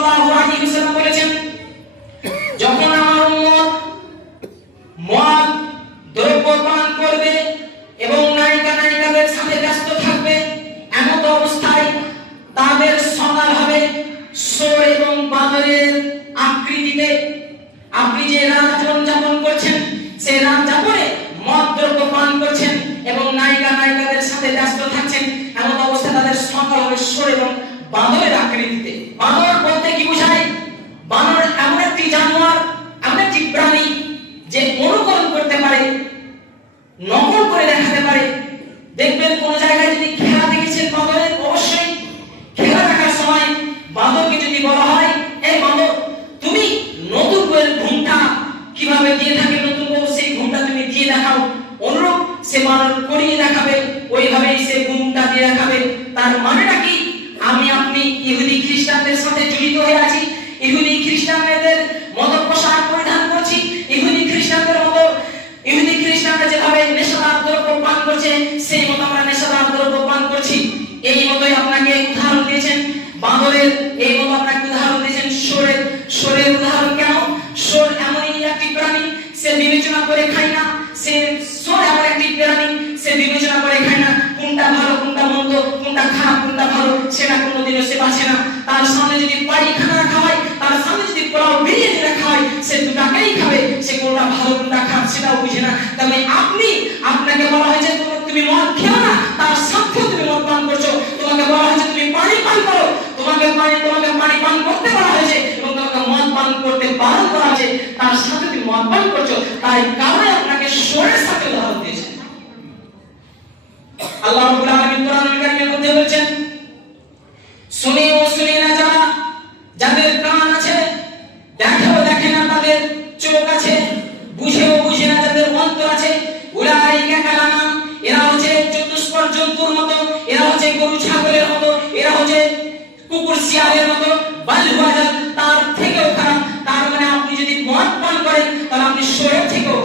সাল্লাল্লাহু আলাইহি ওয়াসাল্লাম বলেছেন, যখন আমার উম্মত মদ দ্রব্য পান করবে এবং নায়িকাদের সাথে ব্যস্ত থাকবে, এমন অবস্থায় তাদের সকাল হবে সোর এবং বাদরের আকৃতিতে। আপনি যে রাত যাপন করছেন, সেই রাত যাপনে মদ দ্রব্য পান করছেন এবং নায়িকাদের সাথে ব্যস্ত থাকছেন, এমন অবস্থায় তাদের সকাল হবে সোর এবং বাদরের আকৃতিতে। বানর বলতে কি বোঝায়? বানর এমন একটি জানোয়ার, এমন একটি প্রাণী যে অনুকরণ করতে পারে, নকল করে দেখাতে পারে। দেখবেন কোন জায়গায় যদি খেলা দেখেছেন বাঁদরের, অবশ্যই খেলা দেখার সময় বাঁদরকে যদি বলা হয়, এই বাঁদর তুমি নতুন বউয়ের ঘুমটা কিভাবে দিয়ে থাকে, নতুন বউ সেই ঘুমটা তুমি দিয়ে দেখাও, অনুরূপ সে বাঁদর করিয়ে দেখাবে, ওইভাবেই সে ঘুমটা দিয়ে দেখাবে। তার মানেটা কি? আমি আপনি ইহুদি খ্রিস্টানদের সাথে জড়িত হয়ে আছি, ইহুদি খ্রিস্টানদের মত পোশাক পরিধান করছি, ইহুদি খ্রিস্টানরা যেভাবে নেশাদার দ্রব্য পান করছে, সেই মতো আমরা নেশাদার দ্রব্য পান করছি। এই মতোই আপনাকে উদাহরণ দিয়েছেন বাঁদরের, এই মতো আপনাকে উদাহরণ দিয়েছেন সোরের উদাহরণ। কেন? সোর এমনই একটি প্রাণী, সে বিবেচনা করে খায় না। সোর এমন একটি প্রাণী, সে বিবেচনা করে খায় না কোনটা ভালো কোনটা মন্দ, কোনটা খারাপ কোনটা ভালো, সেটা কোনোদিনও সে বাছে না। তার সামনে যদি পায়খানা খাওয়ায়, তার সামনে যদি পোলাও বিরিয়ানি খাওয়ায়, সে দুটাকেই খাবে, সে কোনটা ভালো কোনটা খারাপ সেটাও বুঝে না। তবে আপনাকে বলা হয়েছে তুমি মদ খেও না, তার সাথেও তুমি মদ পান করছো। তোমাকে বলা হয়েছে তুমি পানি পান করো, তোমাকে পানি পান করতে বলা হয়েছে এবং তোমাকে মদ পান করতে বারণ করা হয়েছে, তার সাথে তুমি মদ পান করছো। তাই কারণে আপনাকে সোরের সাথে উদাহরণ দিয়েছে। আল্লাহ রাব্বুল আলামিন কোরআনুল কারীমের মধ্যে বলেছেন, শুনে না যাদের কান আছে, দেখে না তাদের চোখ আছে, বুঝে না যাদের অন্তর আছে, উলাইকা কালানাম, এরা হচ্ছে চতুষ্পদ জন্তুর মতো, এরা হচ্ছে গরু ছাগলের মতো, এরা হচ্ছে কুকুর শিয়ালের মতো, বাল হুয়া তার থেকেও খারাপ। তার মানে আপনি যদি মদ পান করেন তাহলে আপনি সোরের থেকেও